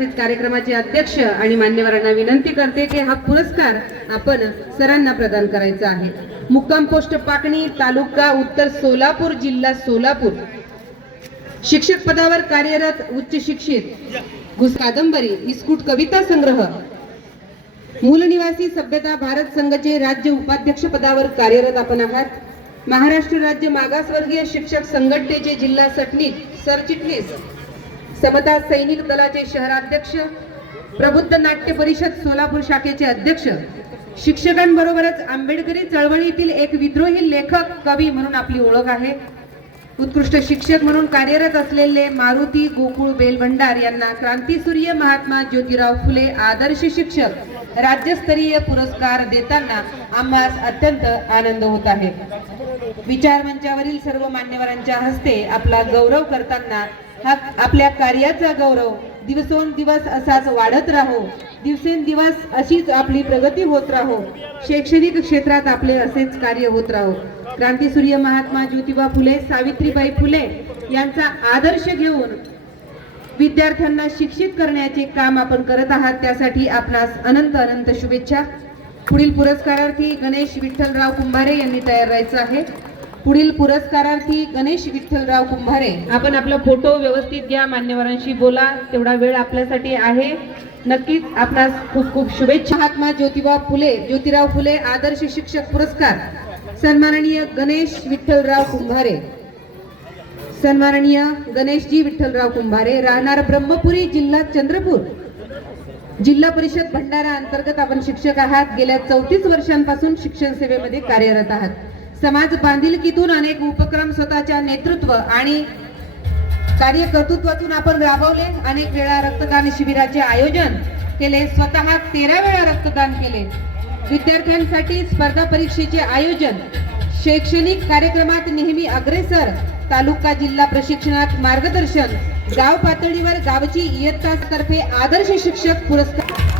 तसेच कार्यक्रमाचे अध्यक्ष आणि मान्यवरांना विनंती करते की हा पुरस्कार आपण सरांना प्रदान करायचा आहे। मुक्काम पोस्ट पाकणी, तालुका उत्तर सोलापूर, जिल्हा सोलापूर, शिक्षक पदावर कार्यरत, उच्च शिक्षित, कादंबरी, इस्कुट कविता संग्रह, मूल निवासी सभ्यता भारत संघाचे राज्य उपाध्यक्ष पदावर कार्यरत आपण आहात। महाराष्ट्र राज्य मागासवर्गीय शिक्षक संघटनेचे जिल्हा सरचिटणीस, समता सैनिक दलाचे शहराध्यक्ष, प्रबुद्ध नाट्य परिषद सोलापूर शाखेचे अध्यक्ष, शिक्षकांबरोबरच आंबेडकरी चळवळीतील एक विद्रोही लेखक, कवी म्हणून आपली ओळख आहे। उत्कृष्ट शिक्षक म्हणून कार्यरत असलेले मारुती गोकुळ बेलभंडार यांना क्रांतीसूर्य महात्मा ज्योतिराव फुले आदर्श शिक्षक राज्यस्तरीय पुरस्कार देताना आम्हास अत्यंत आनंद होत आहे। विचार मंचावरील सर्व मान्यवरांच्या हस्ते आपला गौरव करताना हा आपल्या कार्याचा गौरव दिवसेंदिवस असाच वाढत राहो, दिवसेंदिवस अशीच आपली प्रगती होत राहो, शैक्षणिक क्षेत्रात आपले असेच कार्य होत राहो। क्रांतीसूर्य महात्मा ज्योतिबा फुले, सावित्रीबाई फुले यांचा आदर्श घेऊन विद्यार्थ्यांना शिक्षित करण्याचे काम आपण करत आहात, त्यासाठी आपणास अनंत अनंत शुभेच्छा। पुढील पुरस्कारार्थी गणेश विठ्ठलराव कुंभारे यांनी तयार राहायचं आहे। पुढील पुरस्कारार्थी गणेश विठ्ठलराव कुंभारे, आपण आपला फोटो व्यवस्थित घ्या, मान्यवरांशी बोला, तेवढा वेळ आपल्यासाठी आहे। नक्कीच आपणास खूप खूप शुभेच्छा। महात्मा ज्योतिराव फुले आदर्श शिक्षक पुरस्कार सन्माननीय गणेश विठ्ठलराव कुंभारे, सन्माननीय गणेशजी विठ्ठलराव कुंभारे, राहणार ब्रह्मपुरी, जिल्हा चंद्रपूर, जिल्हा परिषद भंडारा अंतर्गत आपण शिक्षक आहात। गेल्या 34 वर्षांपासून शिक्षण सेवेमध्ये कार्यरत आहात। समाज बांधिलकीतून अनेक उपक्रम स्वतःच्या नेतृत्व आणि कार्यकर्तृत्वातून आपण राबवले। अनेक वेळा रक्तदान शिबिराचे आयोजन केले, स्वतः 13 वेळा रक्तदान केले, विद्यार्थ्यांसाठी स्पर्धा परीक्षेचे आयोजन, शैक्षणिक कार्यक्रमात नेहमी अग्रेसर, तालुका जिल्हा प्रशिक्षणात मार्गदर्शन, गाव पातळीवर गावची इयत्ता तर्फे आदर्श शिक्षक पुरस्कार।